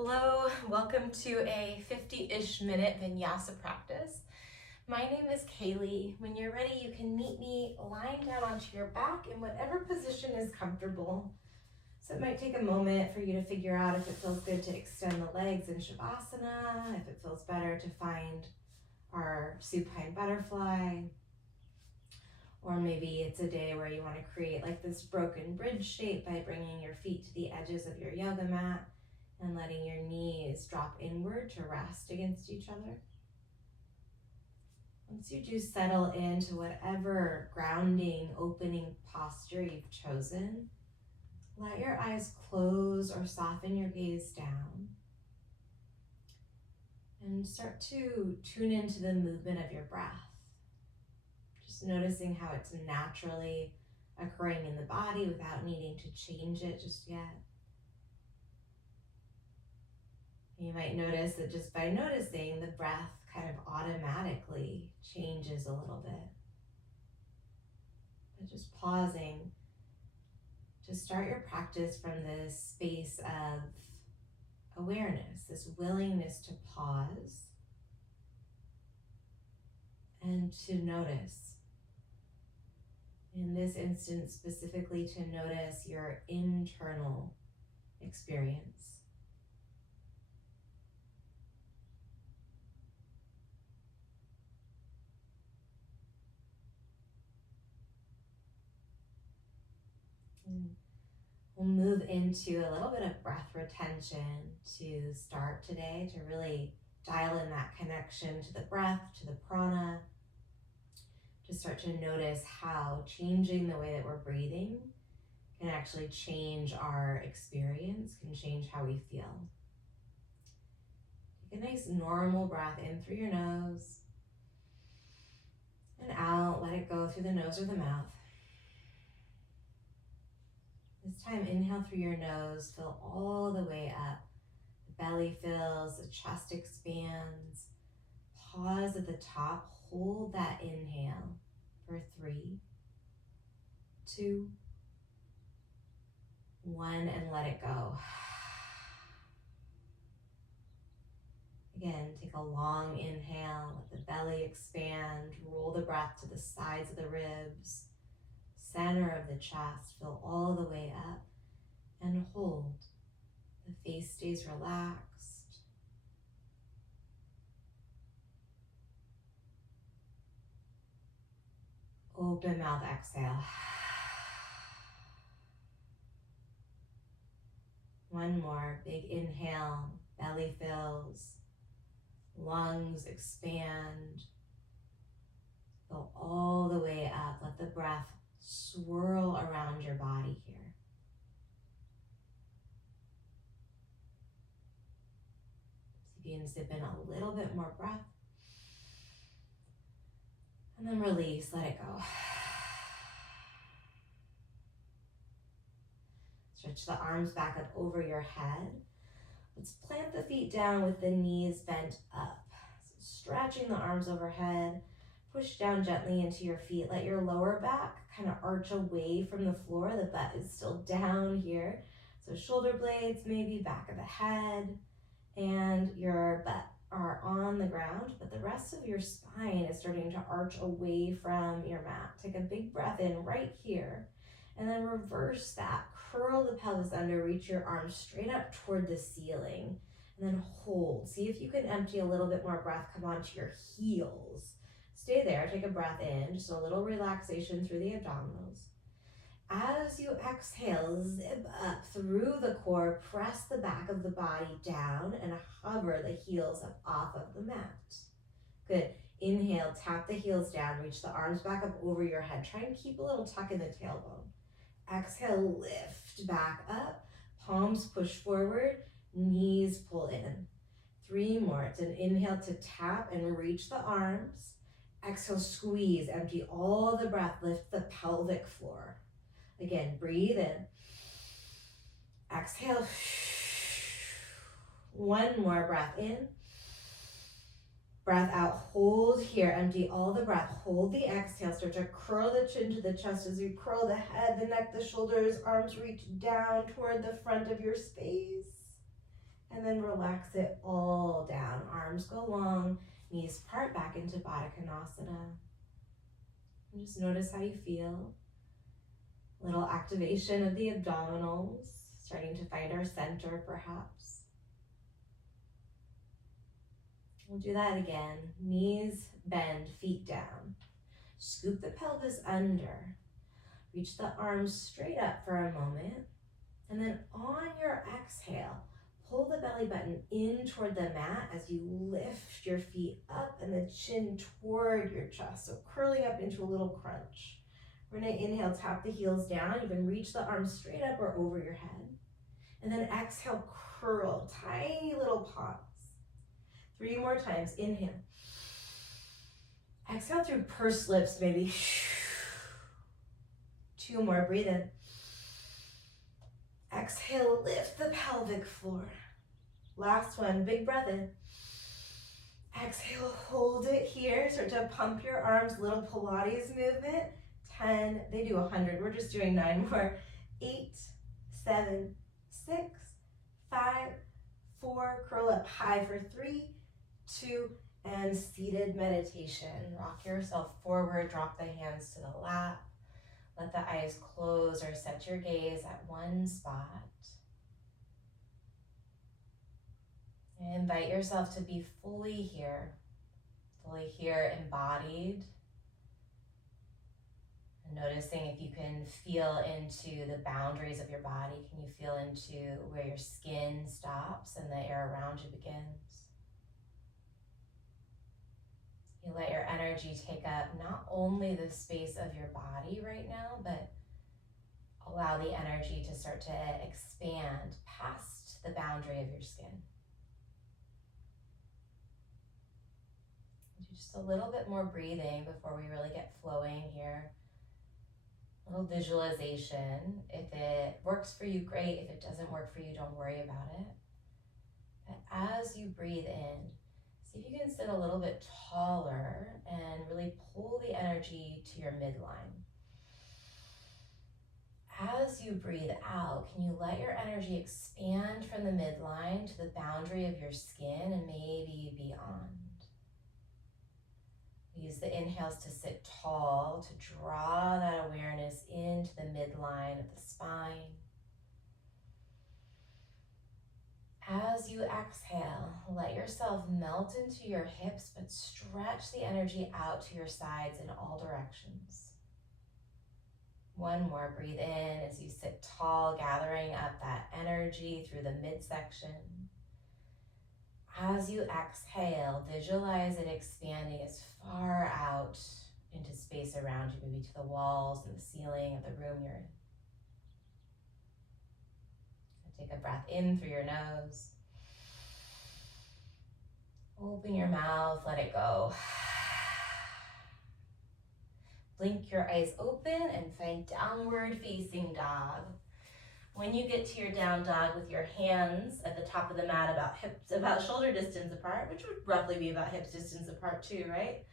Hello, welcome to a 50-ish minute Vinyasa practice. My name is Kaylee. When you're ready, you can meet me lying down onto your back in whatever position is comfortable. So it might take a moment for you to figure out if it feels good to extend the legs in Shavasana, if it feels better to find our supine butterfly, or maybe it's a day where you want to create like this broken bridge shape by bringing your feet to the edges of your yoga mat and letting your knees drop inward to rest against each other. Once you do settle into whatever grounding, opening posture you've chosen, let your eyes close or soften your gaze down and start to tune into the movement of your breath. Just noticing how it's naturally occurring in the body without needing to change it just yet. You might notice that just by noticing, the breath kind of automatically changes a little bit. But just pausing to start your practice from this space of awareness, this willingness to pause and to notice. In this instance, specifically to notice your internal experience. We'll move into a little bit of breath retention to start today, to really dial in that connection to the breath, to the prana, to start to notice how changing the way that we're breathing can actually change our experience, can change how we feel. Take a nice normal breath in through your nose and out. Let it go through the nose or the mouth. This time, inhale through your nose, fill all the way up. The belly fills, the chest expands. Pause at the top, hold that inhale for 3, 2, 1, and let it go. Again, take a long inhale, let the belly expand, roll the breath to the sides of the ribs, center of the chest, fill all the way up, and hold. The face stays relaxed. Open mouth, exhale. One more, big inhale, belly fills, lungs expand, go all the way up. Let the breath swirl around your body here. See if you can zip in a little bit more breath. And then release, let it go. Stretch the arms back up over your head. Let's plant the feet down with the knees bent up. So stretching the arms overhead. Push down gently into your feet. Let your lower back kind of arch away from the floor. The butt is still down here. So shoulder blades maybe back of the head and your butt are on the ground, but the rest of your spine is starting to arch away from your mat. Take a big breath in right here and then reverse that. Curl the pelvis under, reach your arms straight up toward the ceiling and then hold. See if you can empty a little bit more breath, come onto your heels. Stay there, take a breath in, just a little relaxation through the abdominals. As you exhale, zip up through the core, press the back of the body down and hover the heels up off of the mat. Good. Inhale, tap the heels down, reach the arms back up over your head. Try and keep a little tuck in the tailbone. Exhale, lift back up, palms push forward, knees pull in. 3 more. It's an inhale to tap and reach the arms. Exhale, squeeze, empty all the breath, lift the pelvic floor. Again, breathe in. Exhale. 1 more breath in. Breath out, hold here, empty all the breath, hold the exhale, start to curl the chin to the chest as you curl the head, the neck, the shoulders, arms reach down toward the front of your space. And then relax it all down. Arms go long, knees part back into Baddha Konasana. And just notice how you feel. Little activation of the abdominals, starting to find our center perhaps. We'll do that again. Knees bend, feet down. Scoop the pelvis under. Reach the arms straight up for a moment. And then on your exhale, pull the belly button in toward the mat as you lift your feet up and the chin toward your chest. So curling up into a little crunch. We're gonna inhale, tap the heels down. You can reach the arms straight up or over your head. And then exhale, curl, tiny little pause. 3 more times, inhale. Exhale through pursed lips, maybe. 2 more, breathe in. Exhale, lift the pelvic floor. Last one, big breath in. Exhale, hold it here. Start to pump your arms, little Pilates movement. 10, they do 100. We're just doing 9 more. 8, 7, 6, 5, 4. Curl up high for 3, 2, and seated meditation. Rock yourself forward, drop the hands to the lap. Let the eyes close or set your gaze at one spot. And invite yourself to be fully here embodied. And noticing if you can feel into the boundaries of your body. Can you feel into where your skin stops and the air around you begins? You let your energy take up not only the space of your body right now, but allow the energy to start to expand past the boundary of your skin. Do just a little bit more breathing before we really get flowing here. A little visualization. If it works for you, great. If it doesn't work for you, don't worry about it. But as you breathe in, see if you can sit a little bit taller and really pull the energy to your midline. As you breathe out, can you let your energy expand from the midline to the boundary of your skin and maybe beyond? Use the inhales to sit tall, to draw that awareness into the midline of the spine. As you exhale, let yourself melt into your hips, but stretch the energy out to your sides in all directions. 1 more, breathe in as you sit tall, gathering up that energy through the midsection. As you exhale, visualize it expanding as far out into space around you, maybe to the walls and the ceiling of the room you're in. Take a breath in through your nose. Open your mouth, let it go. Blink your eyes open and find downward facing dog. When you get to your down dog with your hands at the top of the mat about shoulder distance apart, which would roughly be about hips distance apart too, right?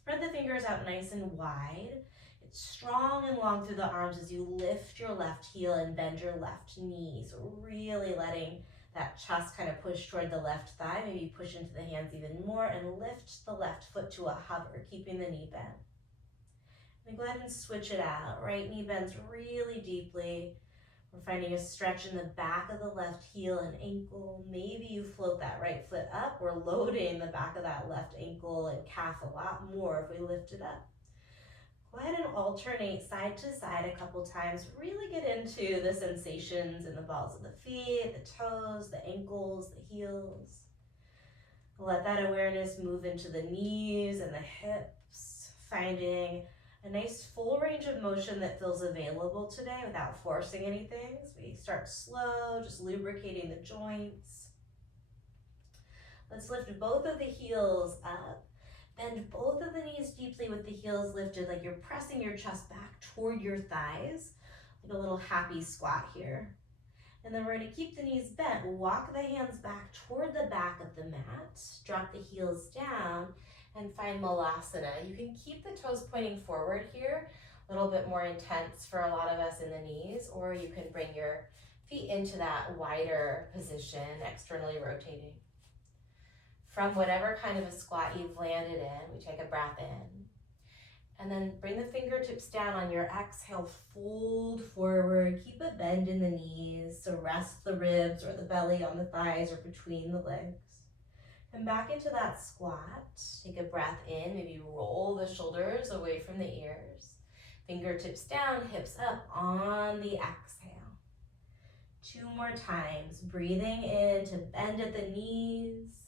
Spread the fingers out nice and wide. It's strong and long through the arms as you lift your left heel and bend your left knee. So really letting that chest kind of push toward the left thigh, maybe push into the hands even more and lift the left foot to a hover, keeping the knee bent. And go ahead and switch it out. Right knee bends really deeply. We're finding a stretch in the back of the left heel and ankle. Maybe you float that right foot up. We're loading the back of that left ankle and calf a lot more if we lift it up. Go ahead and alternate side to side a couple times. Really get into the sensations in the balls of the feet, the toes, the ankles, the heels. Let that awareness move into the knees and the hips, finding a nice full range of motion that feels available today without forcing anything. So we start slow, just lubricating the joints. Let's lift both of the heels up. Bend both of the knees deeply with the heels lifted, like you're pressing your chest back toward your thighs, like a little happy squat here. And then we're going to keep the knees bent. Walk the hands back toward the back of the mat. Drop the heels down and find Malasana. You can keep the toes pointing forward here, a little bit more intense for a lot of us in the knees, or you can bring your feet into that wider position, externally rotating. From whatever kind of a squat you've landed in, we take a breath in. And then bring the fingertips down. On your exhale, fold forward. Keep a bend in the knees, so rest the ribs or the belly on the thighs or between the legs. Come back into that squat. Take a breath in. Maybe roll the shoulders away from the ears. Fingertips down, hips up on the exhale. 2 more times. Breathing in to bend at the knees.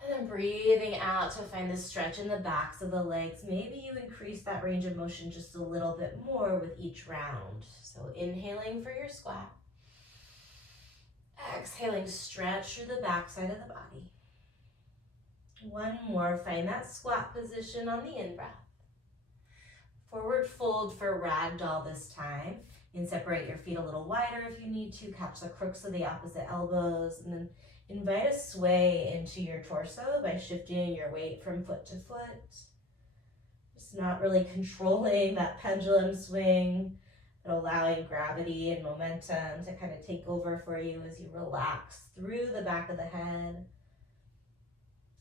And then breathing out to find the stretch in the backs of the legs. Maybe you increase that range of motion just a little bit more with each round. So inhaling for your squat. Exhaling, stretch through the backside of the body. 1 more, find that squat position on the in-breath. Forward fold for ragdoll this time. And separate your feet a little wider if you need to. Catch the crooks of the opposite elbows. And then invite a sway into your torso by shifting your weight from foot to foot. Just not really controlling that pendulum swing, but allowing gravity and momentum to kind of take over for you as you relax through the back of the head.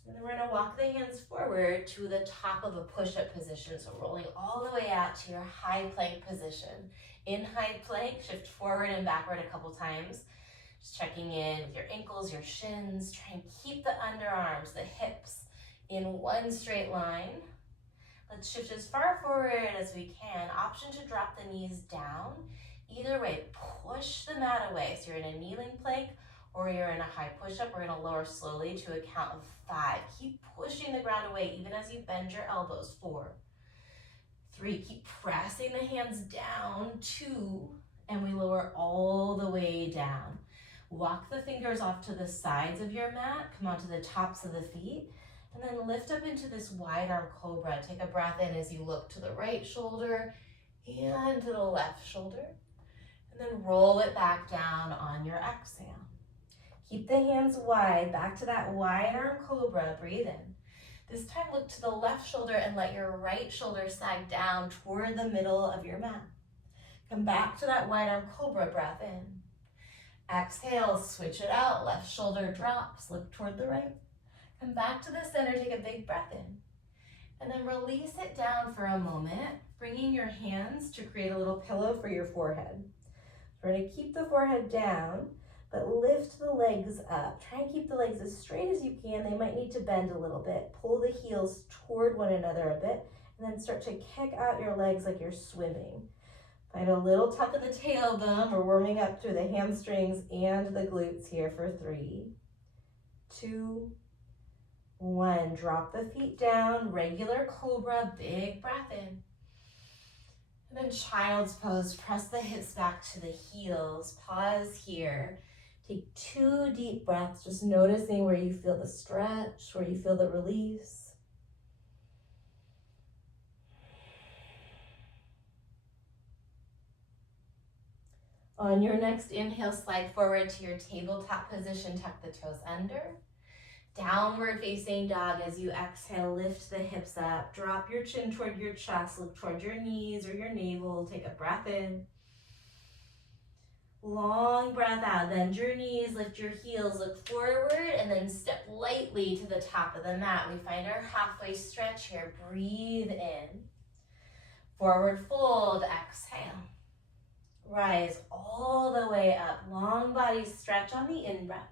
And then we're going to walk the hands forward to the top of a push-up position. So rolling all the way out to your high plank position. In high plank, shift forward and backward a couple times. Just checking in with your ankles, your shins. Try and keep the underarms, the hips in one straight line. Let's shift as far forward as we can. Option to drop the knees down. Either way, push the mat away. So you're in a kneeling plank or you're in a high push-up. We're going to lower slowly to a count of 5. Keep pushing the ground away even as you bend your elbows. 4, 3, keep pressing the hands down. 2, and we lower all the way down. Walk the fingers off to the sides of your mat. Come onto the tops of the feet. And then lift up into this wide arm cobra. Take a breath in as you look to the right shoulder and to the left shoulder. And then roll it back down on your exhale. Keep the hands wide, back to that wide arm cobra. Breathe in. This time look to the left shoulder and let your right shoulder sag down toward the middle of your mat. Come back to that wide arm cobra. Breath in. Exhale, switch it out. Left shoulder drops, look toward the right. Come back to the center, take a big breath in. And then release it down for a moment, bringing your hands to create a little pillow for your forehead. We're going to keep the forehead down, but lift the legs up. Try and keep the legs as straight as you can. They might need to bend a little bit. Pull the heels toward one another a bit, and then start to kick out your legs like you're swimming. Find a little tuck in the tailbone. We're warming up through the hamstrings and the glutes here for 3, 2, 1. Drop the feet down, regular cobra, big breath in. And then child's pose, press the hips back to the heels. Pause here. Take 2 deep breaths, just noticing where you feel the stretch, where you feel the release. On your next inhale, slide forward to your tabletop position, tuck the toes under. Downward facing dog. As you exhale, lift the hips up, drop your chin toward your chest, look toward your knees or your navel, take a breath in. Long breath out, bend your knees, lift your heels, look forward, and then step lightly to the top of the mat. We find our halfway stretch here. Breathe in. Forward fold, exhale. Rise all the way up. Long body stretch on the in-breath.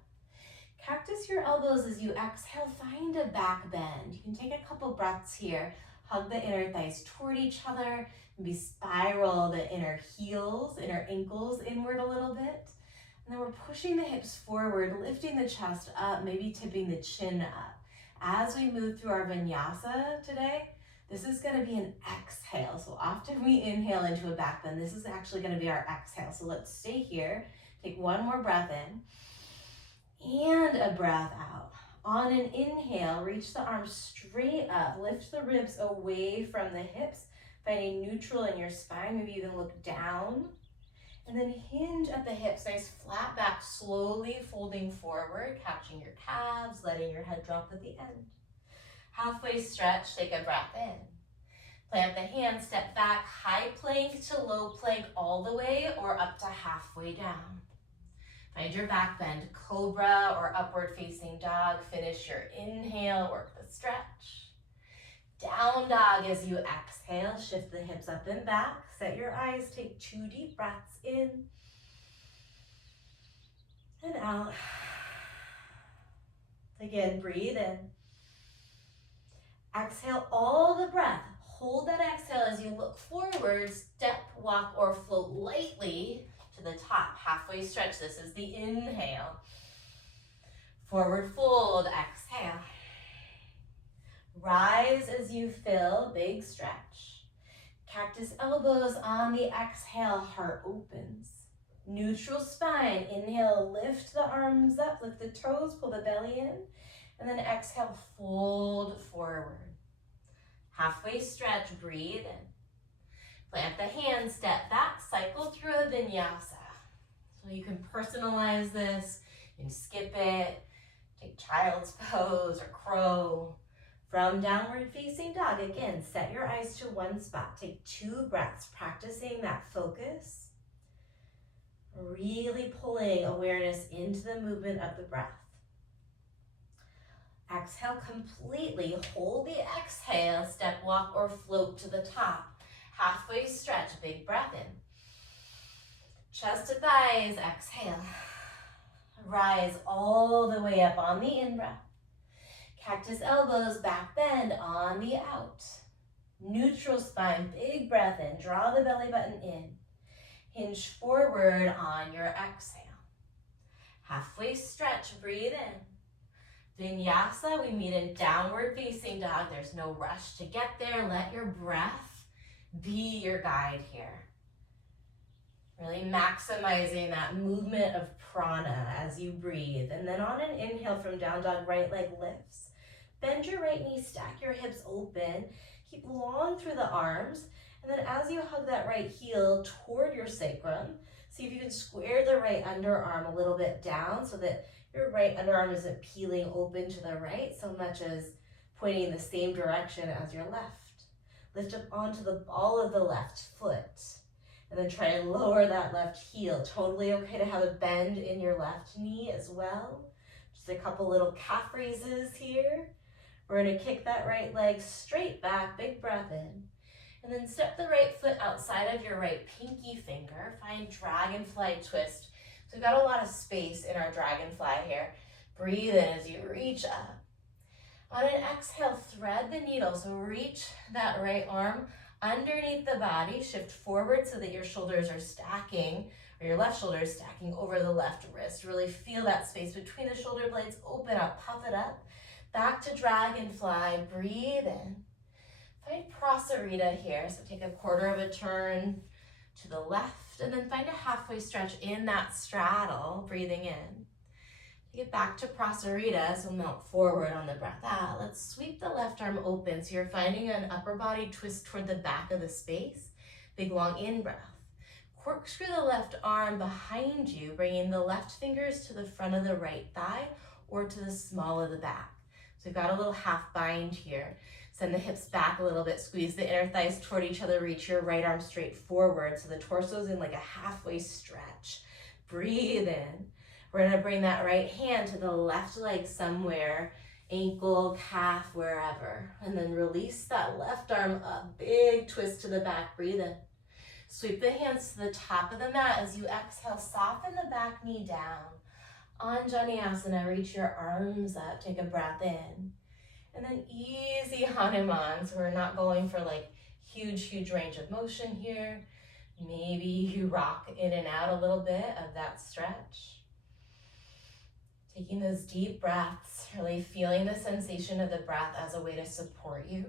Cactus your elbows as you exhale. Find a back bend. You can take a couple breaths here. Hug the inner thighs toward each other. Maybe spiral the inner heels, inner ankles inward a little bit. And then we're pushing the hips forward, lifting the chest up, maybe tipping the chin up. As we move through our vinyasa today, this is going to be an exhale. So often we inhale into a back bend. This is actually going to be our exhale. So let's stay here. Take 1 more breath in and a breath out. On an inhale, reach the arms straight up. Lift the ribs away from the hips. Finding neutral in your spine. Maybe even look down. And then hinge at the hips. Nice flat back, slowly folding forward, catching your calves, letting your head drop at the end. Halfway stretch, take a breath in. Plant the hands, step back, high plank to low plank all the way or up to halfway down. Find your back bend, cobra or upward facing dog. Finish your inhale, work the stretch. Down dog as you exhale, shift the hips up and back. Set your eyes, take 2 deep breaths in and out. Again, breathe in. Exhale all the breath. Hold that exhale as you look forward, step, walk, or float lightly to the top. Halfway stretch, this is the inhale. Forward fold, exhale. Rise as you fill, big stretch. Cactus elbows on the exhale, heart opens. Neutral spine, inhale, lift the arms up, lift the toes, pull the belly in, and then exhale, fold forward. Halfway stretch, breathe in. Plant the hands, step back, cycle through a vinyasa. So you can personalize this, you can skip it, take child's pose or crow. From downward facing dog, again, set your eyes to one spot. Take 2 breaths, practicing that focus. Really pulling awareness into the movement of the breath. Exhale completely, hold the exhale, step, walk, or float to the top. Halfway stretch, big breath in. Chest to thighs, exhale. Rise all the way up on the in-breath. Cactus elbows, back bend on the out. Neutral spine, big breath in. Draw the belly button in. Hinge forward on your exhale. Halfway stretch, breathe in. Vinyasa, we meet in downward facing dog. There's no rush to get there. Let your breath be your guide here. Really maximizing that movement of prana as you breathe. And then on an inhale from down dog, right leg lifts. Bend your right knee, stack your hips open. Keep long through the arms. And then as you hug that right heel toward your sacrum, see if you can square the right underarm a little bit down so that your right underarm isn't peeling open to the right so much as pointing in the same direction as your left. Lift up onto the ball of the left foot. And then try and lower that left heel. Totally okay to have a bend in your left knee as well. Just a couple little calf raises here. We're gonna kick that right leg straight back, big breath in. And then step the right foot outside of your right pinky finger. Find dragonfly twist. So we've got a lot of space in our dragonfly here. Breathe in as you reach up. On an exhale, thread the needle. So reach that right arm underneath the body, shift forward so that your shoulders are stacking, or your left shoulder is stacking over the left wrist. Really feel that space between the shoulder blades. Open up, puff it up. Back to dragonfly, breathe in. Find prasarita here, so take a quarter of a turn to the left, and then find a halfway stretch in that straddle, breathing in. Get back to prasarita, so melt forward on the breath out. Let's sweep the left arm open, so you're finding an upper body twist toward the back of the space. Big long in-breath. Corkscrew the left arm behind you, bringing the left fingers to the front of the right thigh or to the small of the back. So we've got a little half bind here. Send the hips back a little bit, squeeze the inner thighs toward each other, reach your right arm straight forward so the torso's in like a halfway stretch. Breathe in. We're gonna bring that right hand to the left leg somewhere, ankle, calf, wherever. And then release that left arm up, big twist to the back, breathe in. Sweep the hands to the top of the mat as you exhale, soften the back knee down. Anjaneyasana, reach your arms up, take a breath in. And then easy Hanuman, so we're not going for like huge range of motion here. Maybe you rock in and out a little bit of that stretch. Taking those deep breaths, really feeling the sensation of the breath as a way to support you.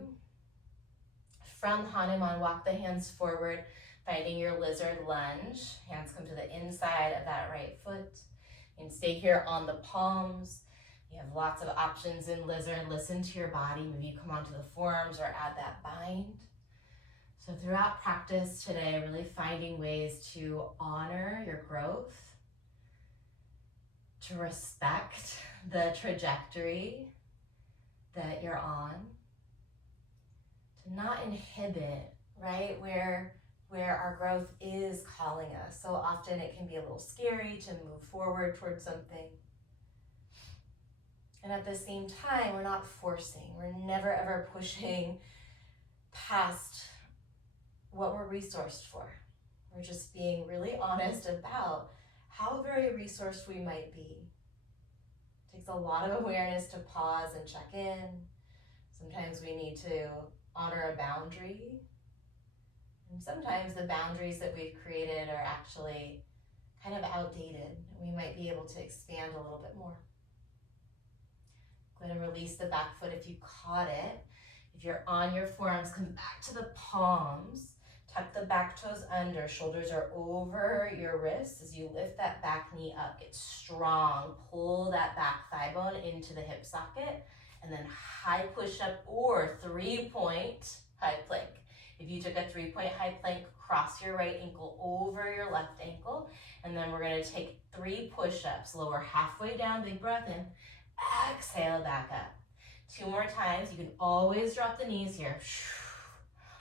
From Hanuman, walk the hands forward, finding your lizard lunge. Hands come to the inside of that right foot. And stay here on the palms. You have lots of options in lizard. Listen to your body. Maybe you come onto the forearms or add that bind. So throughout practice today, really finding ways to honor your growth, to respect the trajectory that you're on, to not inhibit, right, where our growth is calling us. So often it can be a little scary to move forward towards something. And at the same time, we're not forcing. We're never ever pushing past what we're resourced for. We're just being really honest about how very resourced we might be. It takes a lot of awareness to pause and check in. Sometimes we need to honor a boundary. And sometimes the boundaries that we've created are actually kind of outdated, and we might be able to expand a little bit more. Go ahead and release the back foot if you caught it. If you're on your forearms, come back to the palms. Tuck the back toes under. Shoulders are over your wrists as you lift that back knee up. Get strong. Pull that back thigh bone into the hip socket. And then high push-up or 3-point high plank. If you took a 3-point high plank, cross your right ankle over your left ankle. And then we're going to take 3 push-ups. Lower halfway down, big breath in. Exhale, back up. 2 more times. You can always drop the knees here.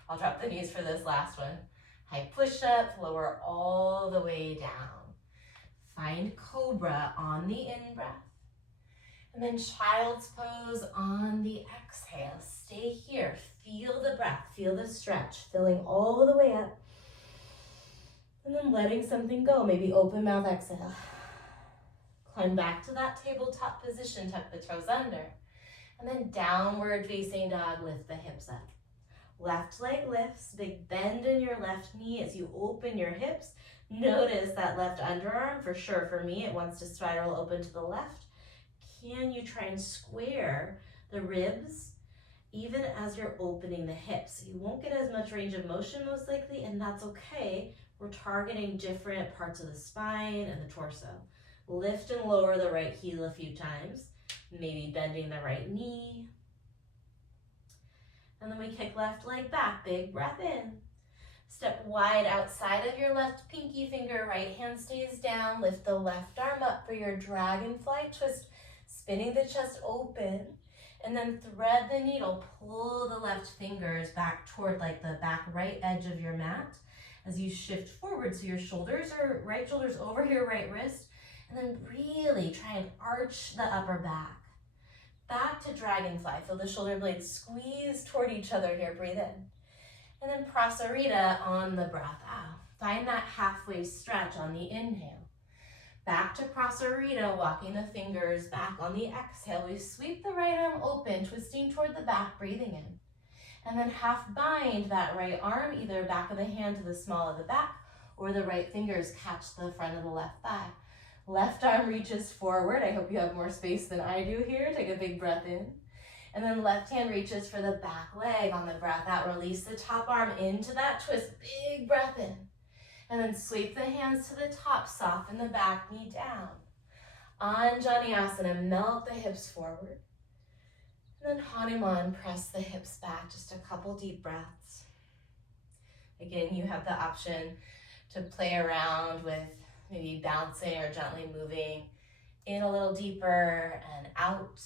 I'll drop the knees for this last one. High push-up, lower all the way down. Find cobra on the in-breath. And then child's pose on the exhale. Stay here. Feel the breath. Feel the stretch. Filling all the way up. And then letting something go. Maybe open mouth exhale. Climb back to that tabletop position. Tuck the toes under. And then downward facing dog. Lift the hips up. Left leg lifts. Big bend in your left knee as you open your hips. Notice that left underarm. For sure, for me, it wants to spiral open to the left. Can you try and square the ribs even as you're opening the hips? You won't get as much range of motion most likely, and that's okay. We're targeting different parts of the spine and the torso. Lift and lower the right heel a few times, maybe bending the right knee. And then we kick left leg back, big breath in. Step wide outside of your left pinky finger, right hand stays down. Lift the left arm up for your dragonfly twist. Spinning the chest open, and then thread the needle. Pull the left fingers back toward like the back right edge of your mat as you shift forward. So your shoulders are right shoulders over your right wrist, and then really try and arch the upper back. Back to dragonfly. Feel the shoulder blades squeeze toward each other here. Breathe in. And then prasarita on the breath out. Find that halfway stretch on the inhale. Back to prasarita, walking the fingers back on the exhale. We sweep the right arm open, twisting toward the back, breathing in. And then half bind that right arm, either back of the hand to the small of the back, or the right fingers catch the front of the left thigh. Left arm reaches forward. I hope you have more space than I do here. Take a big breath in. And then left hand reaches for the back leg on the breath out. Release the top arm into that twist. Big breath in. And then sweep the hands to the top, soften the back knee down. Anjaneyasana, melt the hips forward. And then Hanuman, press the hips back, just a couple deep breaths. Again, you have the option to play around with maybe bouncing or gently moving in a little deeper and out.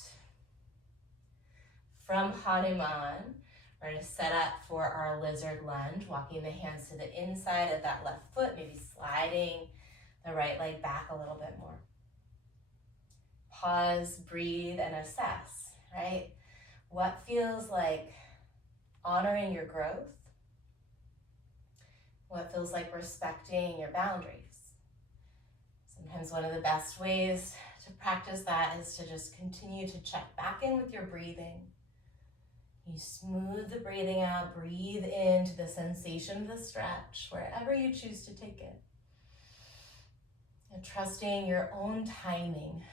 From Hanuman, we're going to set up for our lizard lunge, walking the hands to the inside of that left foot, maybe sliding the right leg back a little bit more. Pause, breathe, and assess, right? What feels like honoring your growth? What feels like respecting your boundaries? Sometimes one of the best ways to practice that is to just continue to check back in with your breathing. You smooth the breathing out, breathe into the sensation of the stretch, wherever you choose to take it. And trusting your own timing.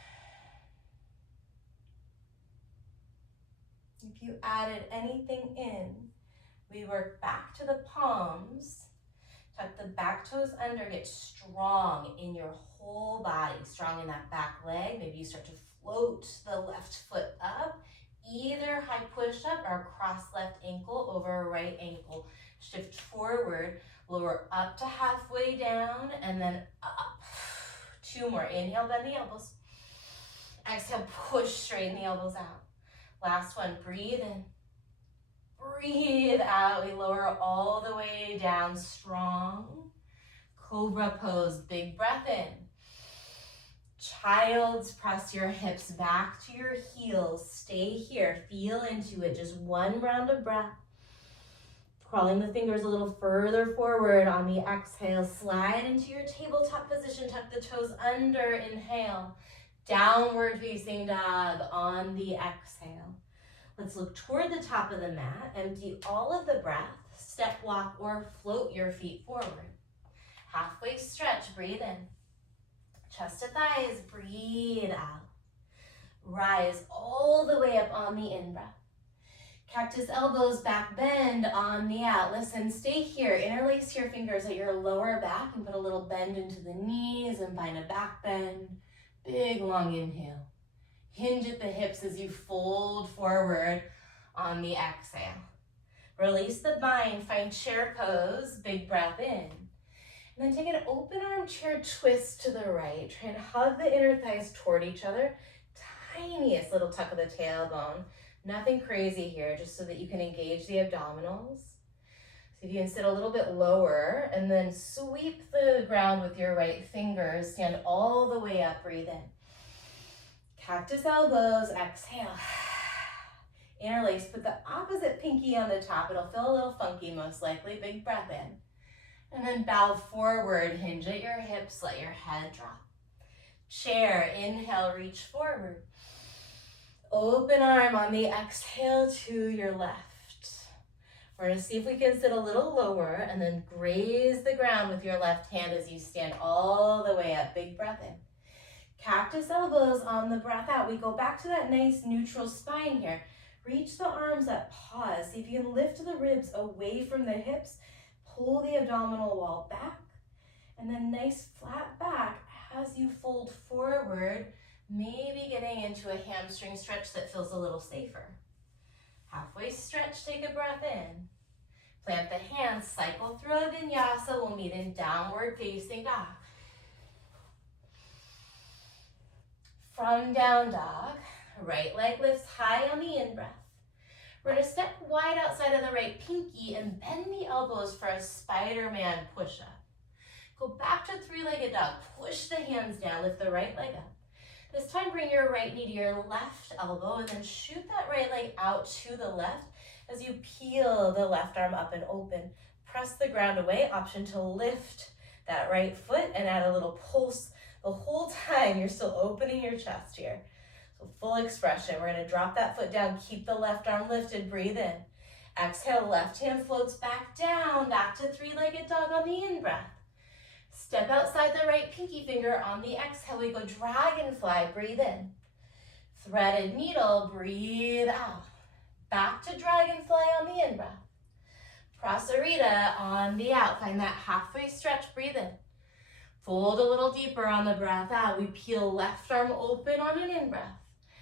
If you added anything in, we work back to the palms, tuck the back toes under, get strong in your whole body, strong in that back leg. Maybe you start to float the left foot up. Either high push-up or cross left ankle over right ankle. Shift forward, lower up to halfway down, and then up. 2 more. Inhale, bend the elbows. Exhale, push, straighten the elbows out. Last one, breathe in. Breathe out. We lower all the way down, strong. Cobra pose, big breath in. Child's, press your hips back to your heels. Stay here, feel into it. Just one round of breath. Crawling the fingers a little further forward on the exhale. Slide into your tabletop position. Tuck the toes under. Inhale. Downward facing dog on the exhale. Let's look toward the top of the mat. Empty all of the breath. Step, walk, or float your feet forward. Halfway stretch. Breathe in. Chest to thighs. Breathe out. Rise all the way up on the in-breath. Cactus elbows, back bend on the out. Listen, stay here. Interlace your fingers at your lower back and put a little bend into the knees and find a back bend. Big long inhale. Hinge at the hips as you fold forward on the exhale. Release the bind, find chair pose, big breath in. And then take an open arm chair twist to the right. Try and hug the inner thighs toward each other. Tiniest little tuck of the tailbone. Nothing crazy here, just so that you can engage the abdominals. So if you can sit a little bit lower and then sweep the ground with your right fingers, stand all the way up, breathe in. Cactus elbows, exhale. Interlace, put the opposite pinky on the top. It'll feel a little funky most likely, big breath in. And then bow forward, hinge at your hips, let your head drop. Chair, inhale, reach forward. Open arm on the exhale to your left. We're going to see if we can sit a little lower and then graze the ground with your left hand as you stand all the way up. Big breath in. Cactus elbows on the breath out. We go back to that nice neutral spine here. Reach the arms up, pause. See if you can lift the ribs away from the hips. Pull the abdominal wall back. And then nice flat back as you fold forward. Maybe getting into a hamstring stretch that feels a little safer. Halfway stretch, take a breath in. Plant the hands, cycle through a vinyasa. We'll meet in downward facing dog. From down dog, right leg lifts high on the in-breath. We're going to step wide outside of the right pinky and bend the elbows for a Spider-Man push-up. Go back to three-legged dog. Push the hands down, lift the right leg up. This time, bring your right knee to your left elbow and then shoot that right leg out to the left as you peel the left arm up and open. Press the ground away. Option to lift that right foot and add a little pulse. The whole time, you're still opening your chest here. So full expression. We're going to drop that foot down. Keep the left arm lifted. Breathe in. Exhale, left hand floats back down. Back to three-legged dog on the in-breath. Step outside the right pinky finger on the exhale. We go dragonfly, breathe in. Threaded needle, breathe out. Back to dragonfly on the in-breath. Prasarita on the out. Find that halfway stretch, breathe in. Fold a little deeper on the breath out. We peel left arm open on an in-breath.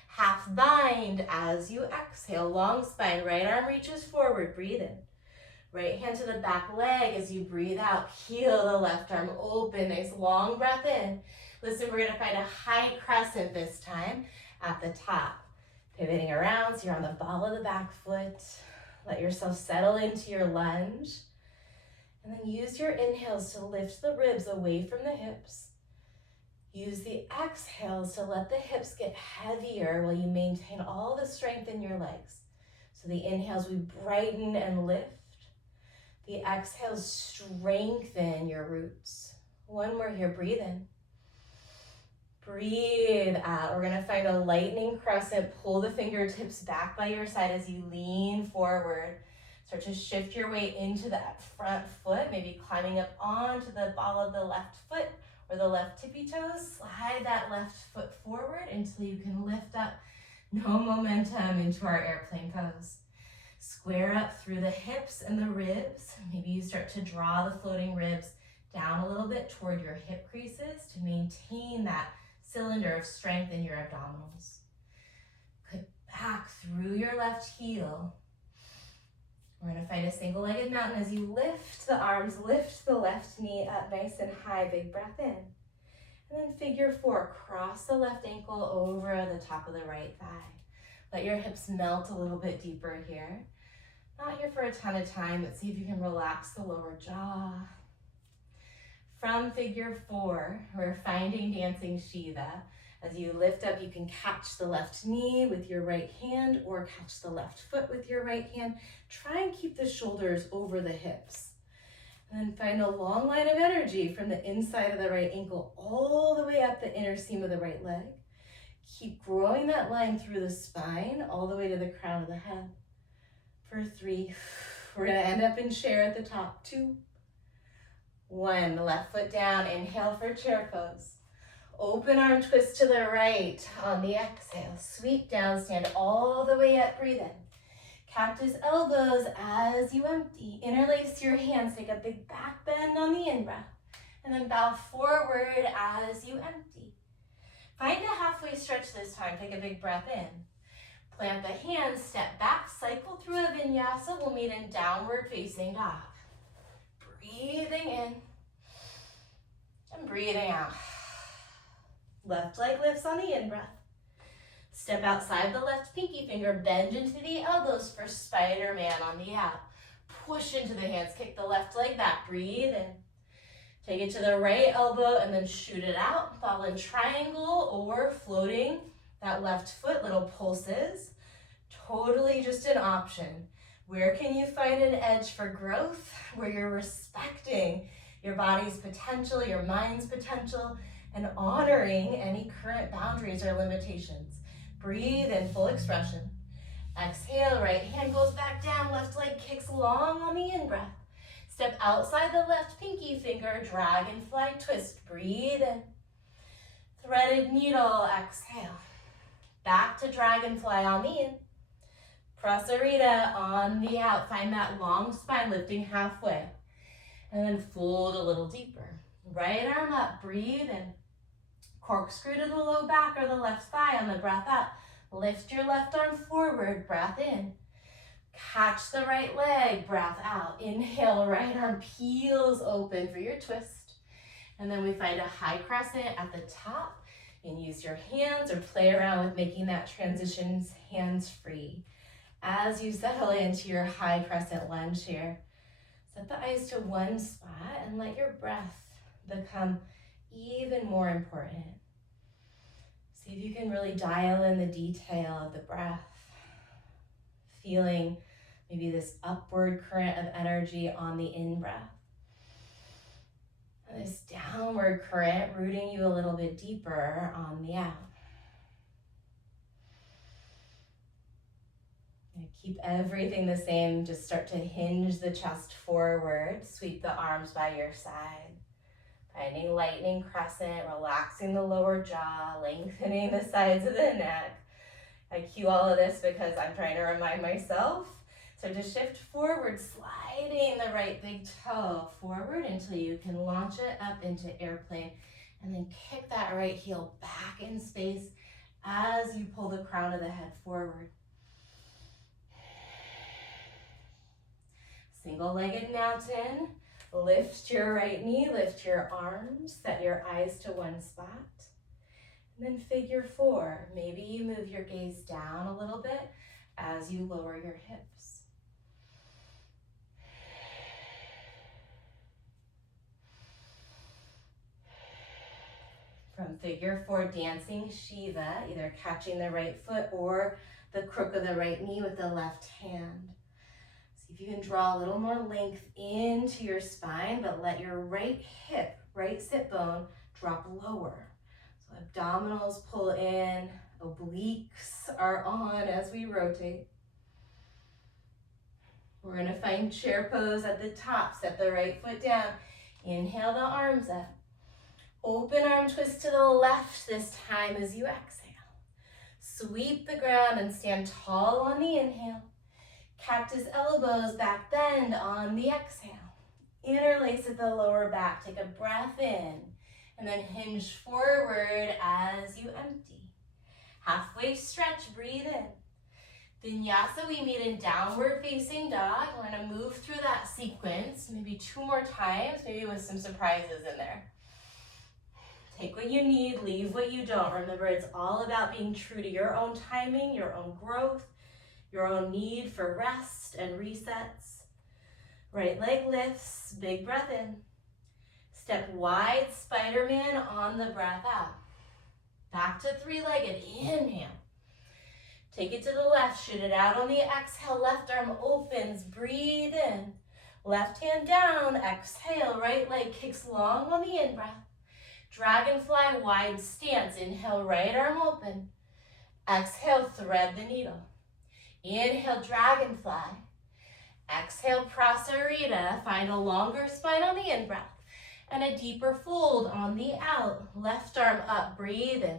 Half bind as you exhale. Long spine, right arm reaches forward, breathe in. Right hand to the back leg as you breathe out. Peel the left arm open. Nice long breath in. Listen, we're going to find a high crescent this time at the top. Pivoting around so you're on the ball of the back foot. Let yourself settle into your lunge. And then use your inhales to lift the ribs away from the hips. Use the exhales to let the hips get heavier while you maintain all the strength in your legs. So the inhales, we brighten and lift. The exhales, strengthen your roots. One more here, breathe in. Breathe out. We're going to find a lightning crescent. Pull the fingertips back by your side as you lean forward. Start to shift your weight into that front foot, maybe climbing up onto the ball of the left foot or the left tippy toes. Slide that left foot forward until you can lift up. No momentum into our airplane pose. Square up through the hips and the ribs. Maybe you start to draw the floating ribs down a little bit toward your hip creases to maintain that cylinder of strength in your abdominals. Cut back through your left heel. We're going to find a single-legged mountain as you lift the arms, lift the left knee up nice and high, big breath in. And then figure four, cross the left ankle over the top of the right thigh. Let your hips melt a little bit deeper here. Not here for a ton of time, but see if you can relax the lower jaw. From figure 4, we're finding dancing Shiva. As you lift up, you can catch the left knee with your right hand or catch the left foot with your right hand. Try and keep the shoulders over the hips. And then find a long line of energy from the inside of the right ankle all the way up the inner seam of the right leg. Keep growing that line through the spine all the way to the crown of the head. For 3, we're gonna end up in chair at the top. 2, 1, left foot down, inhale for chair pose. Open arm twist to the right on the exhale. Sweep down, stand all the way up, breathe in. Cactus elbows as you empty. Interlace your hands, take a big back bend on the in-breath. And then bow forward as you empty. Find a halfway stretch this time, take a big breath in. Plant the hands, step back, cycle through a vinyasa. We'll meet in downward facing dog. Breathing in and breathing out. Left leg lifts on the in-breath. Step outside the left pinky finger, bend into the elbows for Spider-Man on the out. Push into the hands, kick the left leg back, breathe in. Take it to the right elbow and then shoot it out. Fall in triangle or floating that left foot, little pulses. Totally just an option. Where can you find an edge for growth? Where you're respecting your body's potential, your mind's potential, and honoring any current boundaries or limitations. Breathe in full expression. Exhale, right hand goes back down, left leg kicks long on the in-breath. Step outside the left pinky finger, dragonfly twist, breathe in. Threaded needle, exhale. Back to dragonfly on the in. Prasarita on the out. Find that long spine lifting halfway. And then fold a little deeper. Right arm up, breathe in. Corkscrew to the low back or the left thigh on the breath up. Lift your left arm forward, breath in. Catch the right leg, breath out. Inhale, right arm peels open for your twist. And then we find a high crescent at the top and use your hands or play around with making that transition hands-free. As you settle into your high crescent lunge here, set the eyes to one spot and let your breath become even more important. See if you can really dial in the detail of the breath, feeling maybe this upward current of energy on the in-breath. And this downward current rooting you a little bit deeper on the out. And keep everything the same, just start to hinge the chest forward, sweep the arms by your side. Finding lightning crescent, relaxing the lower jaw, lengthening the sides of the neck. I cue all of this because I'm trying to remind myself. So to shift forward, sliding the right big toe forward until you can launch it up into airplane. And then kick that right heel back in space as you pull the crown of the head forward. Single-legged mountain. Lift your right knee, lift your arms, set your eyes to one spot. And then figure 4. Maybe you move your gaze down a little bit as you lower your hips. From figure 4, dancing Shiva, either catching the right foot or the crook of the right knee with the left hand. If you can draw a little more length into your spine, but let your right hip, right sit bone drop lower. So abdominals pull in, obliques are on as we rotate. We're gonna find chair pose at the top. Set the right foot down. Inhale the arms up. Open arm twist to the left this time as you exhale. Sweep the ground and stand tall on the inhale. Cactus elbows, back bend on the exhale. Interlace at the lower back. Take a breath in and then hinge forward as you empty. Halfway stretch, breathe in. Vinyasa, we meet in downward facing dog. We're gonna move through that sequence, maybe 2 more times, maybe with some surprises in there. Take what you need, leave what you don't. Remember, it's all about being true to your own timing, your own growth, your own need for rest and resets. Right leg lifts, big breath in. Step wide Spider-Man on the breath out. Back to three-legged, inhale. Take it to the left, shoot it out on the exhale, left arm opens, breathe in. Left hand down, exhale, right leg kicks long on the in-breath. Dragonfly wide stance, inhale, right arm open. Exhale, thread the needle. Inhale, dragonfly. Exhale, prasarita, find a longer spine on the in-breath and a deeper fold on the out. Left arm up, breathe in.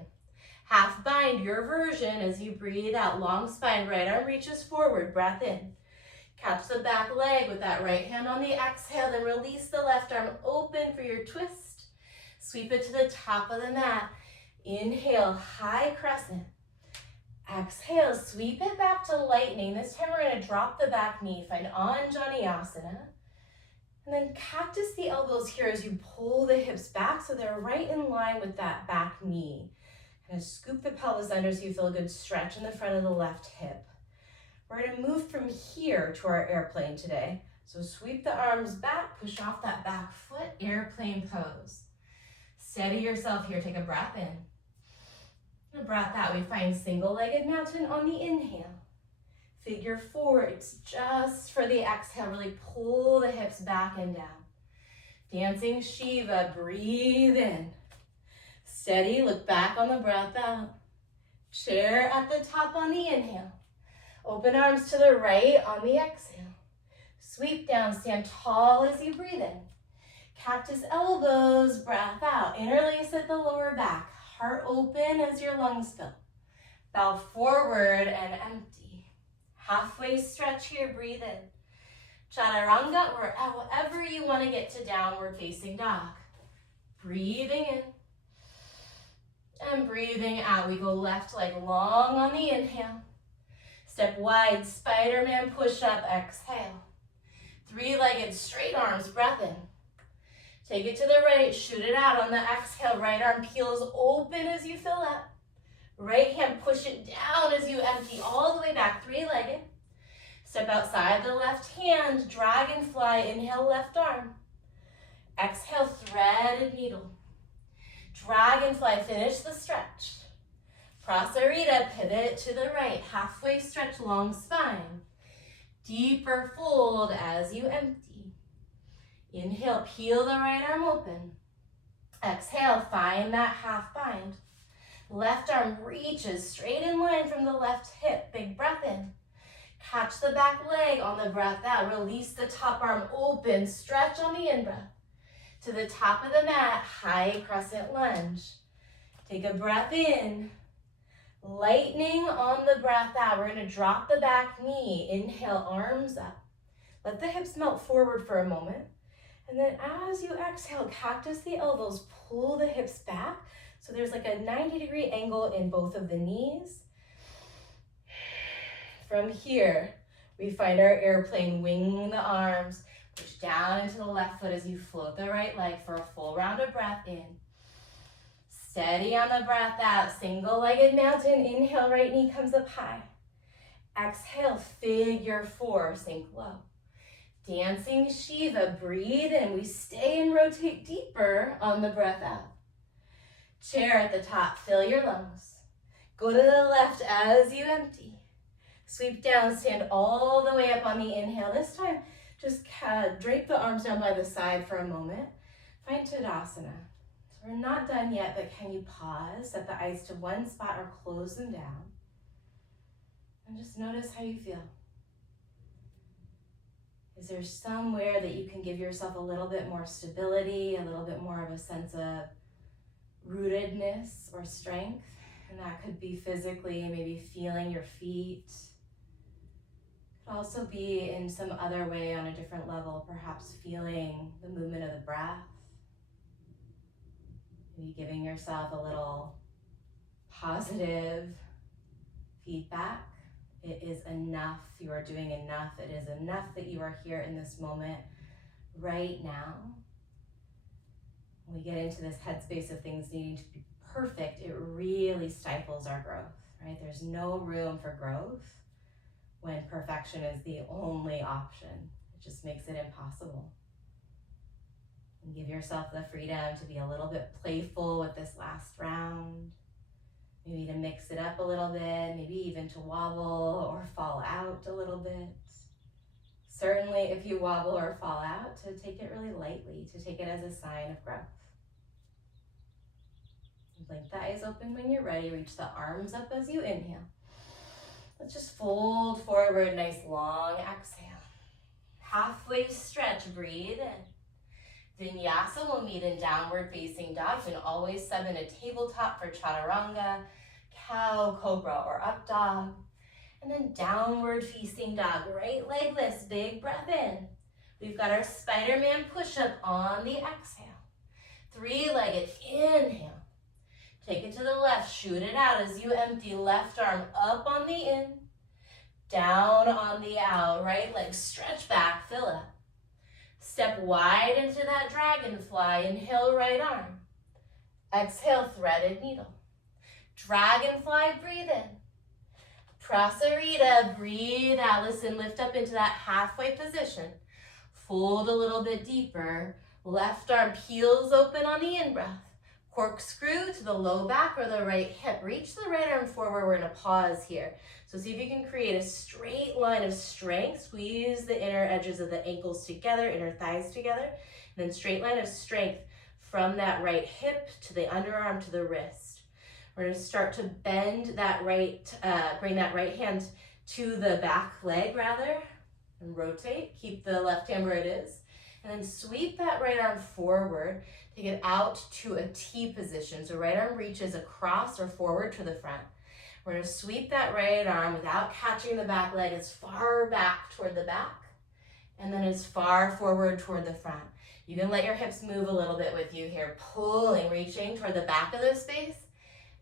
Half bind, your version as you breathe out. Long spine, right arm reaches forward, breath in. Catch the back leg with that right hand on the exhale, then release the left arm open for your twist. Sweep it to the top of the mat. Inhale, high crescent. Exhale, sweep it back to lightning. This time we're going to drop the back knee, find Anjaneyasana. And then cactus the elbows here as you pull the hips back so they're right in line with that back knee. Kind of scoop the pelvis under so you feel a good stretch in the front of the left hip. We're going to move from here to our airplane today. So sweep the arms back, push off that back foot, airplane pose. Steady yourself here, take a breath in. And a breath out, we find single-legged mountain on the inhale. Figure four, it's just for the exhale, really pull the hips back and down. Dancing Shiva, breathe in. Steady, look back on the breath out. Chair at the top on the inhale. Open arms to the right on the exhale. Sweep down, stand tall as you breathe in. Cactus elbows, breath out. Interlace at the lower back. Heart open as your lungs fill. Bow forward and empty. Halfway stretch here, breathe in. Chaturanga, or however you want to get to downward facing dog. Breathing in. And breathing out. We go left leg long on the inhale. Step wide, Spider-Man push-up, exhale. Three-legged straight arms, breath in. Take it to the right, shoot it out on the exhale. Right arm peels open as you fill up. Right hand, push it down as you empty all the way back, three-legged. Step outside the left hand, dragonfly, inhale, left arm. Exhale, threaded needle. Dragonfly, finish the stretch. Prasarita, pivot to the right, halfway stretch, long spine. Deeper fold as you empty. Inhale, peel the right arm open. Exhale, find that half bind. Left arm reaches straight in line from the left hip, big breath in. Catch the back leg on the breath out, release the top arm open, stretch on the in-breath. To the top of the mat, high crescent lunge. Take a breath in. Lightning on the breath out. We're going to drop the back knee. Inhale, arms up. Let the hips melt forward for a moment. And then as you exhale, cactus the elbows, pull the hips back. So there's like a 90-degree angle in both of the knees. From here, we find our airplane, wing the arms, push down into the left foot as you float the right leg for a full round of breath in. Steady on the breath out, single-legged mountain. Inhale, right knee comes up high. Exhale, figure four, sink low. Dancing Shiva, breathe in. We stay and rotate deeper on the breath out. Chair at the top, fill your lungs. Go to the left as you empty. Sweep down, stand all the way up on the inhale. This time, just drape the arms down by the side for a moment. Find Tadasana. We're not done yet, but can you pause, set the eyes to one spot or close them down? And just notice how you feel. Is there somewhere that you can give yourself a little bit more stability, a little bit more of a sense of rootedness or strength? And that could be physically, maybe feeling your feet. It could also be in some other way on a different level, perhaps feeling the movement of the breath. Maybe giving yourself a little positive feedback. It is enough. You are doing enough. It is enough that you are here in this moment right now. When we get into this headspace of things needing to be perfect, it really stifles our growth, right? There's no room for growth when perfection is the only option. It just makes it impossible. And give yourself the freedom to be a little bit playful with this last round. Maybe to mix it up a little bit, maybe even to wobble or fall out a little bit. Certainly if you wobble or fall out, to take it really lightly, to take it as a sign of growth. Blink the eyes open when you're ready. Reach the arms up as you inhale. Let's just fold forward, nice long exhale. Halfway stretch, breathe in. Vinyasa will meet in downward facing dog. You can always sub in a tabletop for chaturanga, cow, cobra, or up dog. And then downward facing dog, right leg lifts, big breath in. We've got our Spider-Man push-up on the exhale. Three-legged, inhale. Take it to the left, shoot it out as you empty. Left arm up on the in, down on the out. Right leg stretch back, fill up. Step wide into that dragonfly. Inhale, right arm. Exhale, threaded needle. Dragonfly, breathe in. Prasarita, breathe out. Listen, lift up into that halfway position. Fold a little bit deeper. Left arm peels open on the in-breath. Corkscrew to the low back or the right hip. Reach the right arm forward. We're going to pause here. So see if you can create a straight line of strength. Squeeze the inner edges of the ankles together, inner thighs together. And then straight line of strength from that right hip to the underarm to the wrist. We're going to start to bend that bring that right hand to the back leg rather, and rotate. Keep the left hand where it is. And then sweep that right arm forward. Take it out to a T position. So right arm reaches across or forward to the front. We're going to sweep that right arm without catching the back leg as far back toward the back and then as far forward toward the front. You can let your hips move a little bit with you here, pulling, reaching toward the back of the space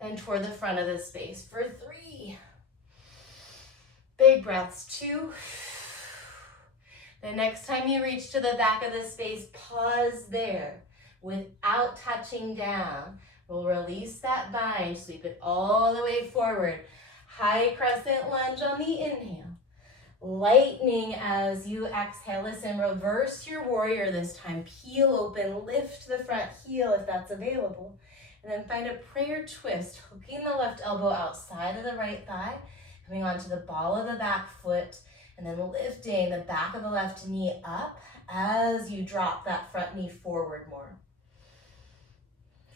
and toward the front of the space for 3. Big breaths, 2. The next time you reach to the back of the space, pause there. Without touching down, we'll release that bind, sweep it all the way forward. High crescent lunge on the inhale. Lightening as you exhale. Listen, reverse your warrior this time. Peel open, lift the front heel if that's available. And then find a prayer twist, hooking the left elbow outside of the right thigh, coming onto the ball of the back foot, and then lifting the back of the left knee up as you drop that front knee forward more.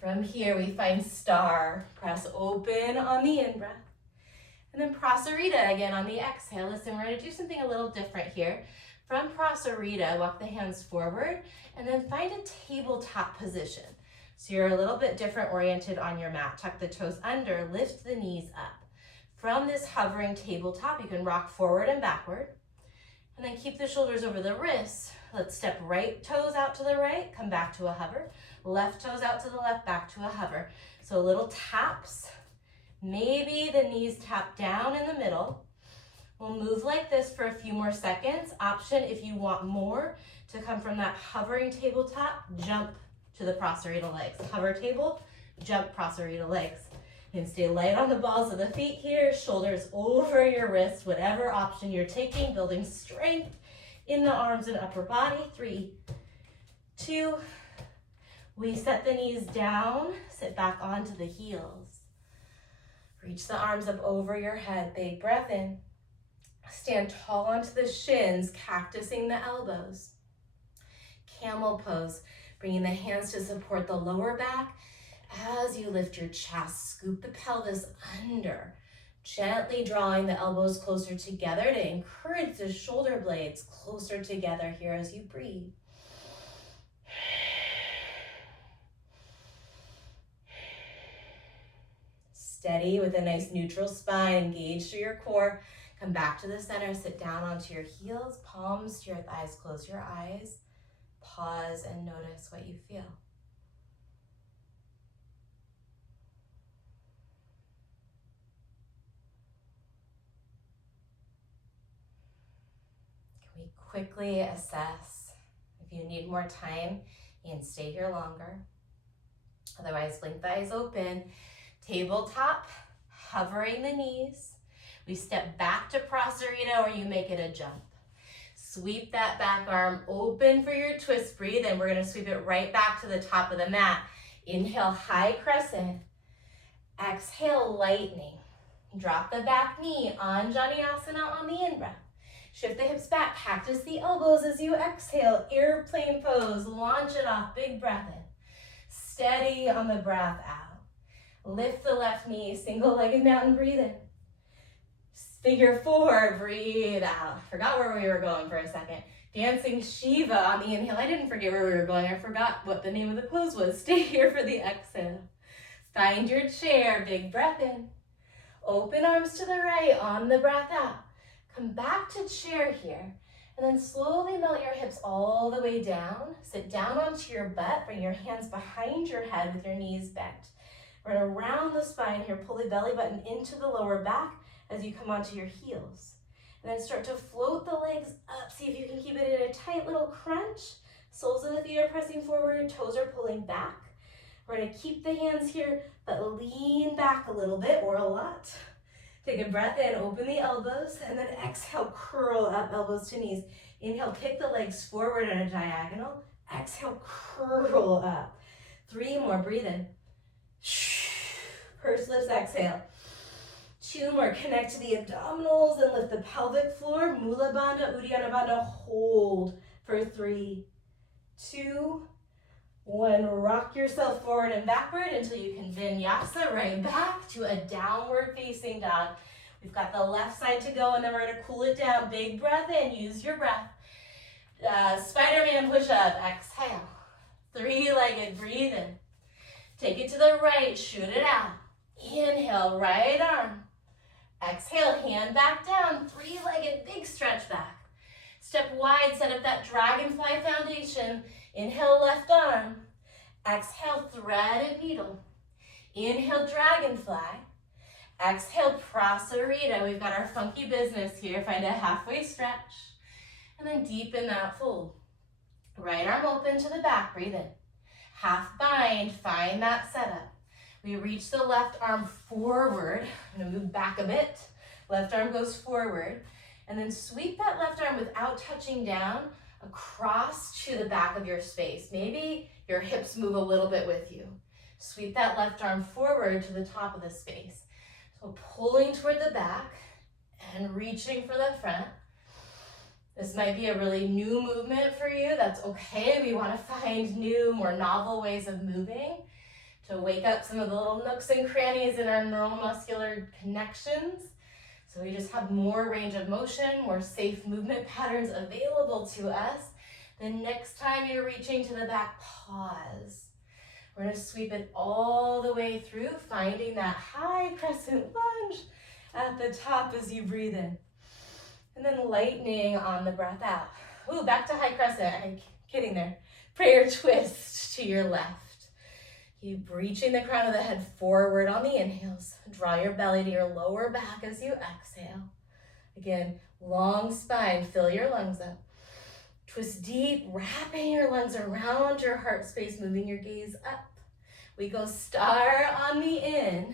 From here, we find star. Press open on the in-breath. And then Prasarita again on the exhale. Listen, we're going to do something a little different here. From Prasarita, walk the hands forward and then find a tabletop position. So you're a little bit different oriented on your mat. Tuck the toes under, lift the knees up. From this hovering tabletop, you can rock forward and backward. And then keep the shoulders over the wrists. Let's step right toes out to the right, come back to a hover. Left toes out to the left, back to a hover. So little taps. Maybe the knees tap down in the middle. We'll move like this for a few more seconds. Option if you want more to come from that hovering tabletop, jump to the Prasarita legs. Hover table, jump Prasarita legs. You can stay light on the balls of the feet here, shoulders over your wrists, whatever option you're taking, building strength in the arms and upper body. 3, 2, we set the knees down, sit back onto the heels. Reach the arms up over your head, big breath in. Stand tall onto the shins, cactusing the elbows. Camel pose, bringing the hands to support the lower back. As you lift your chest, scoop the pelvis under, gently drawing the elbows closer together to encourage the shoulder blades closer together here as you breathe. Steady with a nice neutral spine, engage through your core. Come back to the center, sit down onto your heels, palms to your thighs, close your eyes. Pause and notice what you feel. Can we quickly assess? If you need more time, you can stay here longer. Otherwise, blink the eyes open. Tabletop, hovering the knees. We step back to Prasarita, or you make it a jump. Sweep that back arm open for your twist. Breathe in. We're going to sweep it right back to the top of the mat. Inhale, high crescent. Exhale, lightning. Drop the back knee, Anjaneyasana on the in-breath. Shift the hips back, cactus the elbows as you exhale. Airplane pose, launch it off, big breath in. Steady on the breath out. Lift the left knee, single-legged mountain, breathe in. Figure four, breathe out. Forgot where we were going for a second. Dancing Shiva on the inhale. I didn't forget where we were going. I forgot what the name of the pose was. Stay here for the exhale. Find your chair, big breath in. Open arms to the right on the breath out. Come back to chair here. And then slowly melt your hips all the way down. Sit down onto your butt. Bring your hands behind your head with your knees bent. We're going to round the spine here. Pull the belly button into the lower back as you come onto your heels. And then start to float the legs up. See if you can keep it in a tight little crunch. Soles of the feet are pressing forward. Toes are pulling back. We're going to keep the hands here, but lean back a little bit or a lot. Take a breath in, open the elbows, and then exhale, curl up, elbows to knees. Inhale, kick the legs forward in a diagonal. Exhale, curl up. 3 more, breathe in. Purse lifts, exhale. 2 more, connect to the abdominals and lift the pelvic floor. Mula Bandha, Uddiyana Bandha, hold for 3, 2, 1. Rock yourself forward and backward until you can vinyasa right back to a downward facing dog. We've got the left side to go, and then we're going to cool it down. Big breath in, use your breath. Spider-Man push-up, exhale. 3-legged, breathe in. Take it to the right, shoot it out. Inhale, right arm. Exhale, hand back down. 3-legged, big stretch back. Step wide, set up that dragonfly foundation. Inhale, left arm. Exhale, thread and needle. Inhale, dragonfly. Exhale, Prasarita. We've got our funky business here. Find a halfway stretch. And then deepen that fold. Right arm open to the back. Breathe in. Half bind. Find that setup. We reach the left arm forward. I'm going to move back a bit. Left arm goes forward. And then sweep that left arm without touching down across to the back of your space. Maybe your hips move a little bit with you. Sweep that left arm forward to the top of the space. So pulling toward the back and reaching for the front. This might be a really new movement for you. That's okay. We want to find new, more novel ways of moving to wake up some of the little nooks and crannies in our neuromuscular connections. So we just have more range of motion, more safe movement patterns available to us. The next time you're reaching to the back, pause. We're going to sweep it all the way through, finding that high crescent lunge at the top as you breathe in. And then lightning on the breath out. Ooh, back to high crescent. I'm kidding there. Prayer twist to your left. Keep reaching the crown of the head forward on the inhales. Draw your belly to your lower back as you exhale. Again, long spine, fill your lungs up. Twist deep, wrapping your lungs around your heart space, moving your gaze up. We go star on the in,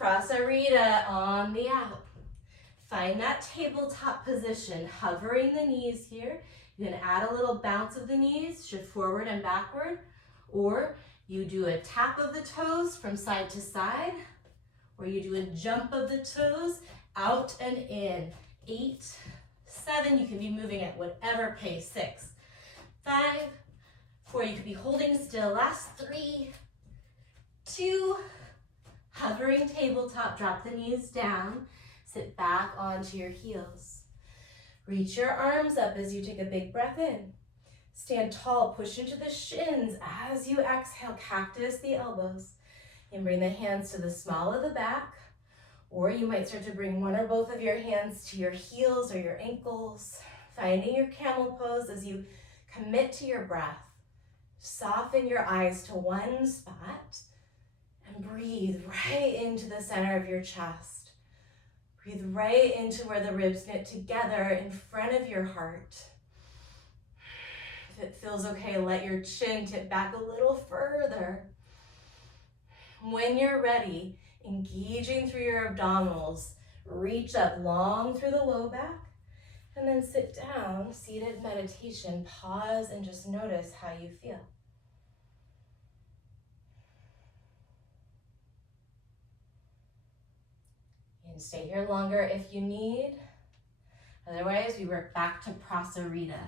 Prasarita on the out. Find that tabletop position, hovering the knees here. You can add a little bounce of the knees, shift forward and backward, or you do a tap of the toes from side to side, or you do a jump of the toes out and in. 8, 7, you can be moving at whatever pace. 6, 5, 4, you could be holding still. Last 3, 2, hovering tabletop, drop the knees down, sit back onto your heels. Reach your arms up as you take a big breath in. Stand tall, push into the shins. As you exhale, cactus the elbows. And bring the hands to the small of the back. Or you might start to bring one or both of your hands to your heels or your ankles. Finding your camel pose as you commit to your breath. Soften your eyes to one spot. And breathe right into the center of your chest. Breathe right into where the ribs knit together in front of your heart. If it feels okay, let your chin tip back a little further. When you're ready, engaging through your abdominals, Reach up long through the low back, and then sit down, seated meditation. Pause and just notice how you feel. You can stay here longer if you need. Otherwise, we work back to Prasarita.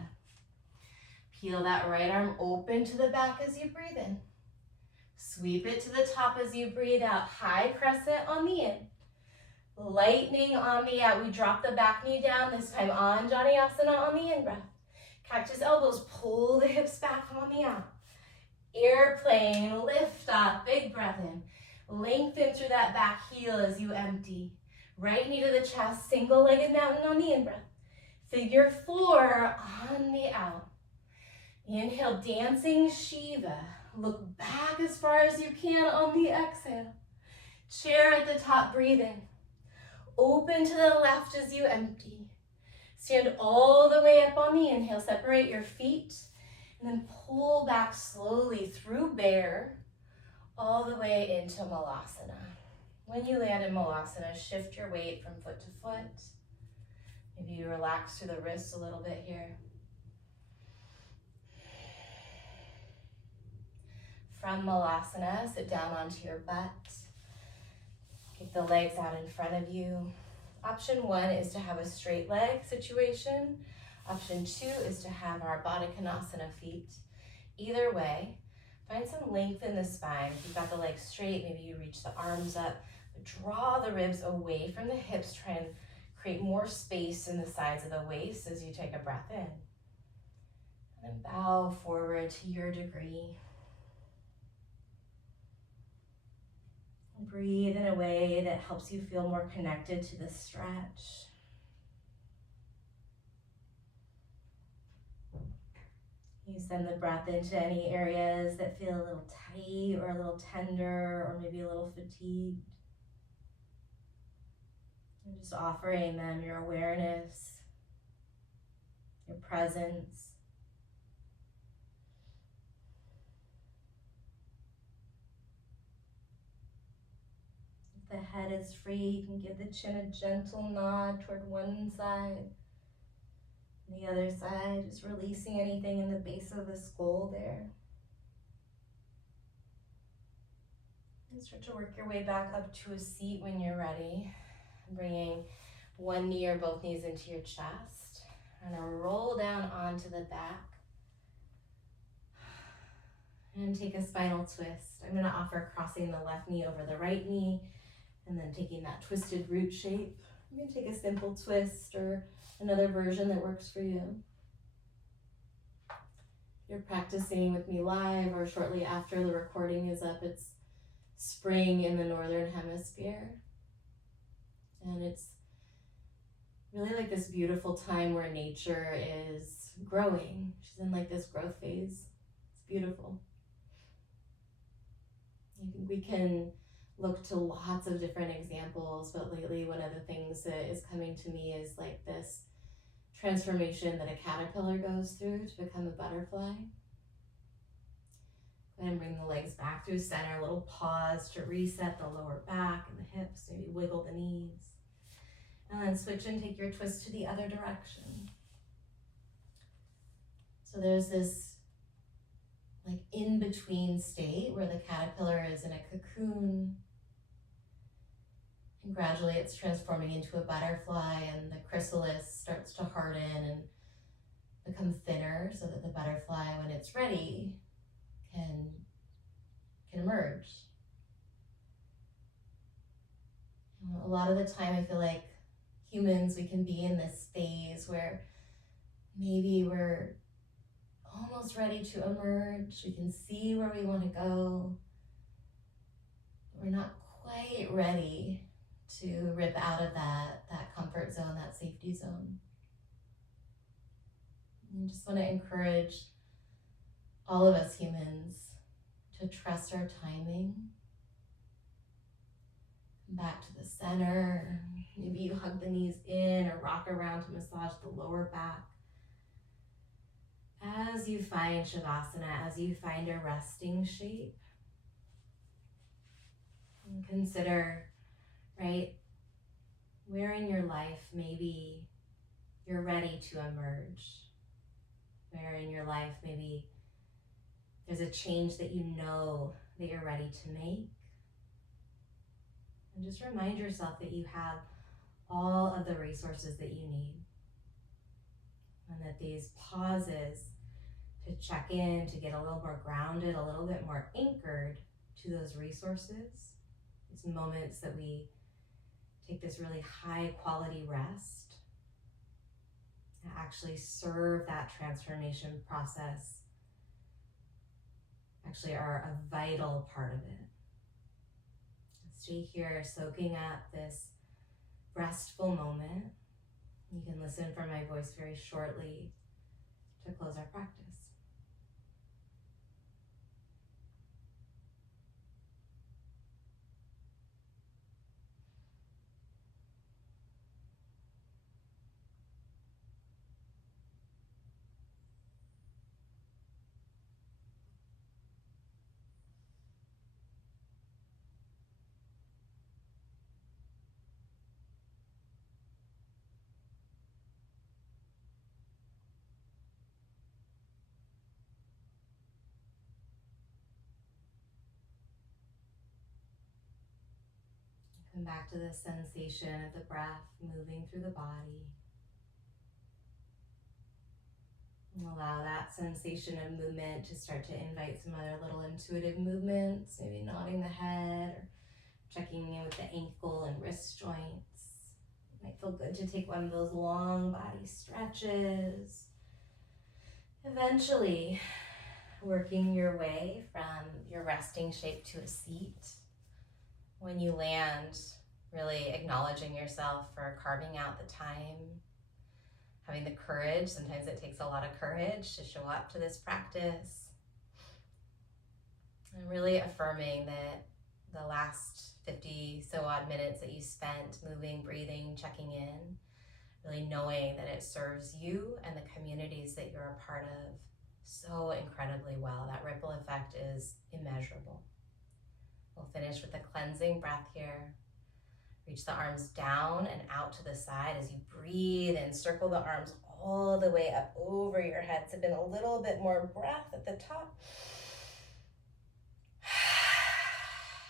Peel that right arm open to the back as you breathe in. Sweep it to the top as you breathe out. High crescent on the in. Lightning on the out. We drop the back knee down, this time Anjaneyasana on the in breath. Cactus elbows, pull the hips back on the out. Airplane, lift up, big breath in. Lengthen through that back heel as you empty. Right knee to the chest, single-legged mountain on the in breath. Figure 4 on the out. Inhale, dancing Shiva. Look back as far as you can on the exhale. Chair at the top, breathe in. Open to the left as you empty. Stand all the way up on the inhale. Separate your feet and then pull back slowly through bear all the way into Malasana. When you land in Malasana, shift your weight from foot to foot. Maybe you relax through the wrists a little bit here. From Malasana, sit down onto your butt. Kick the legs out in front of you. Option 1 is to have a straight leg situation. Option 2 is to have our Baddha Konasana feet. Either way, find some length in the spine. If you've got the legs straight, maybe you reach the arms up. Draw the ribs away from the hips. Try and create more space in the sides of the waist as you take a breath in. And then bow forward to your degree. Breathe in a way that helps you feel more connected to the stretch. You send the breath into any areas that feel a little tight or a little tender or maybe a little fatigued. And just offering them your awareness, your presence. If the head is free, you can give the chin a gentle nod toward one side. The other side, just releasing anything in the base of the skull there. And start to work your way back up to a seat when you're ready. Bringing one knee or both knees into your chest. And roll down onto the back. And take a spinal twist. I'm going to offer crossing the left knee over the right knee and then taking that twisted root shape. You can take a simple twist or another version that works for you. If you're practicing with me live or shortly after the recording is up, it's spring in the Northern Hemisphere. And it's really like this beautiful time where nature is growing. She's in like this growth phase. It's beautiful. I think we can look to lots of different examples, but lately one of the things that is coming to me is like this transformation that a caterpillar goes through to become a butterfly. Go ahead and bring the legs back through center, a little pause to reset the lower back and the hips, maybe wiggle the knees. And then switch and take your twist to the other direction. So there's this like in-between state where the caterpillar is in a cocoon. And gradually it's transforming into a butterfly and the chrysalis starts to harden and become thinner so that the butterfly, when it's ready, can emerge. A lot of the time I feel like humans, we can be in this phase where maybe we're almost ready to emerge. We can see where we want to go. We're not quite ready to rip out of that comfort zone, that safety zone. I just want to encourage all of us humans to trust our timing. Come back to the center. Maybe you hug the knees in or rock around to massage the lower back. As you find Shavasana, as you find a resting shape, and consider, right, Where in your life maybe you're ready to emerge? Where in your life maybe there's a change that you know that you're ready to make? And just remind yourself that you have all of the resources that you need. And that these pauses to check in, to get a little more grounded, a little bit more anchored to those resources, these moments that we take this really high quality rest, and actually serve that transformation process, actually are a vital part of it. Stay here soaking up this restful moment. You can listen for my voice very shortly to close our practice. Come back to the sensation of the breath moving through the body. And allow that sensation of movement to start to invite some other little intuitive movements, maybe nodding the head or checking in with the ankle and wrist joints. It might feel good to take one of those long body stretches. Eventually, working your way from your resting shape to a seat. When you land, really acknowledging yourself for carving out the time, having the courage. Sometimes it takes a lot of courage to show up to this practice. And really affirming that the last 50 so odd minutes that you spent moving, breathing, checking in, really knowing that it serves you and the communities that you're a part of so incredibly well. That ripple effect is immeasurable. We'll finish with a cleansing breath here. Reach the arms down and out to the side as you breathe and circle the arms all the way up over your head. So been a little bit more breath at the top.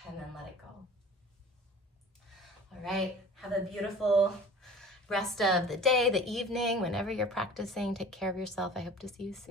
And then let it go. All right, have a beautiful rest of the day, the evening, whenever you're practicing. Take care of yourself. I hope to see you soon.